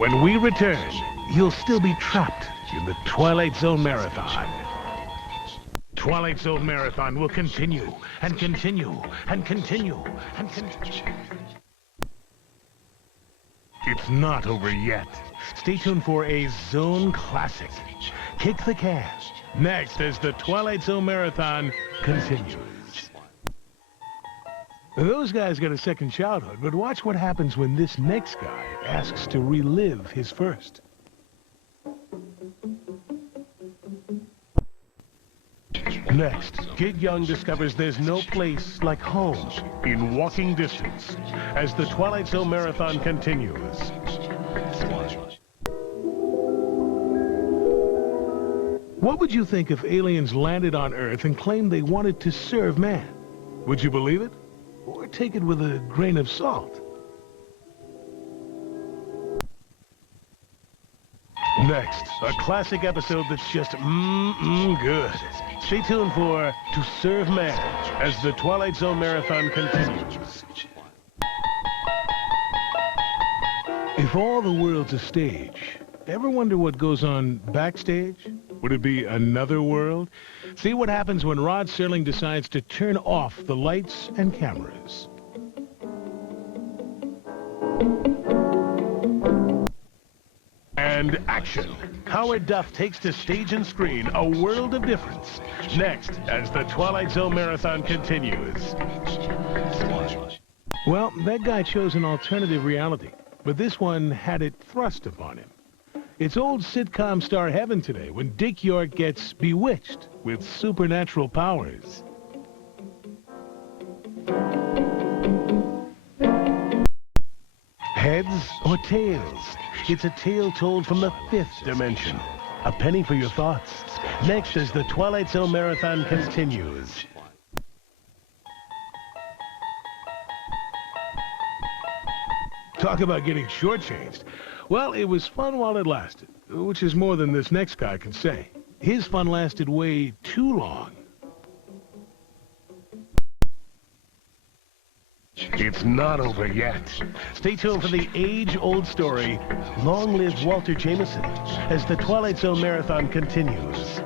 When we return, you'll still be trapped in the Twilight Zone Marathon. Twilight Zone Marathon will continue, and continue, and continue, and continue. It's not over yet. Stay tuned for a Zone Classic. Kick the can. Next, as the Twilight Zone Marathon continues. Those guys got a second childhood, but watch what happens when this next guy asks to relive his first. Next, Kid Young discovers there's no place like home in walking distance as the Twilight Zone Marathon continues. What would you think if aliens landed on Earth and claimed they wanted to serve man? Would you believe it? Or take it with a grain of salt? Next, a classic episode that's just good. Stay tuned for To Serve Man as the Twilight Zone Marathon continues. If all the world's a stage, ever wonder what goes on backstage? Would it be another world? See what happens when Rod Serling decides to turn off the lights and cameras. And action. Howard Duff takes to stage and screen a world of difference. Next, as the Twilight Zone Marathon continues. Well, that guy chose an alternative reality, but this one had it thrust upon him. It's old sitcom star heaven today when Dick York gets bewitched with supernatural powers. Heads or tails? It's a tale told from the fifth dimension. A penny for your thoughts. Next as the Twilight Zone Marathon continues. Talk about getting shortchanged. Well, it was fun while it lasted, which is more than this next guy can say. His fun lasted way too long. It's not over yet. Stay tuned for the age-old story, Long Live Walter Jameson, as the Twilight Zone Marathon continues.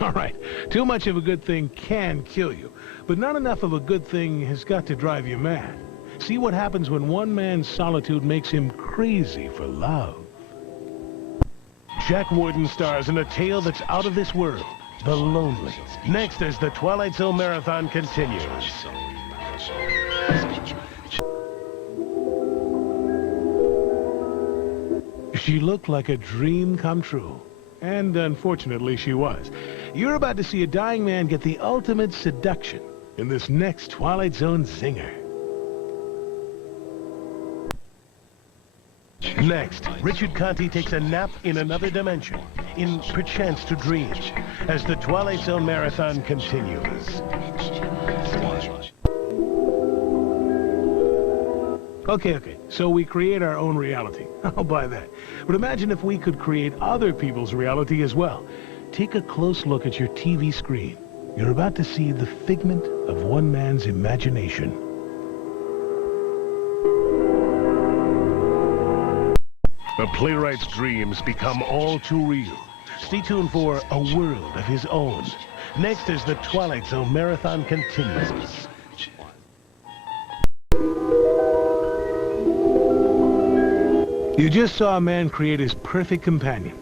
All right, too much of a good thing can kill you, but not enough of a good thing has got to drive you mad. See what happens when one man's solitude makes him crazy for love. Jack Warden stars in a tale that's out of this world, The Lonely. Next as the Twilight Zone Marathon continues. She looked like a dream come true. And unfortunately, she was. You're about to see a dying man get the ultimate seduction in this next Twilight Zone zinger. Next, Richard Conte takes a nap in another dimension, in Perchance to Dream, as the Twilight Zone Marathon continues. Okay, so we create our own reality. I'll buy that. But imagine if we could create other people's reality as well. Take a close look at your TV screen. You're about to see the figment of one man's imagination. The playwright's dreams become all too real. Stay tuned for A World of His Own. Next as the Twilight Zone Marathon continues. You just saw a man create his perfect companion.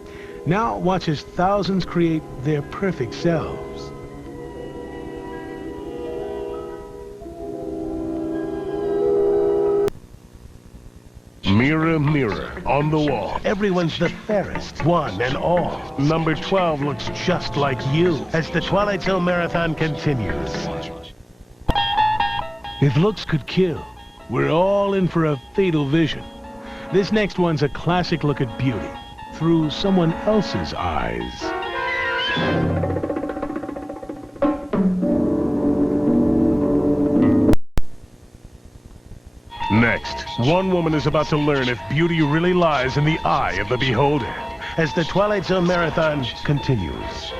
Now watch as thousands create their perfect selves. Mirror, mirror on the wall, everyone's the fairest, one and all. Number 12 looks just like you as the Twilight Zone Marathon continues. If looks could kill, we're all in for a fatal vision. This next one's a classic look at beauty through someone else's eyes. Next, one woman is about to learn if beauty really lies in the eye of the beholder as the Twilight Zone Marathon continues.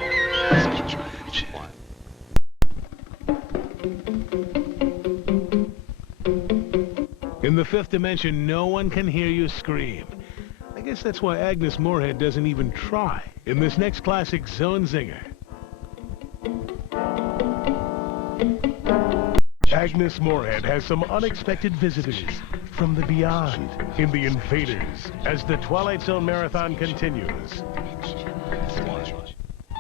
In the fifth dimension, no one can hear you scream. I guess that's why Agnes Moorehead doesn't even try in this next classic Zone Zinger. Agnes Moorehead has some unexpected visitors from the beyond in the Invaders as the Twilight Zone marathon continues.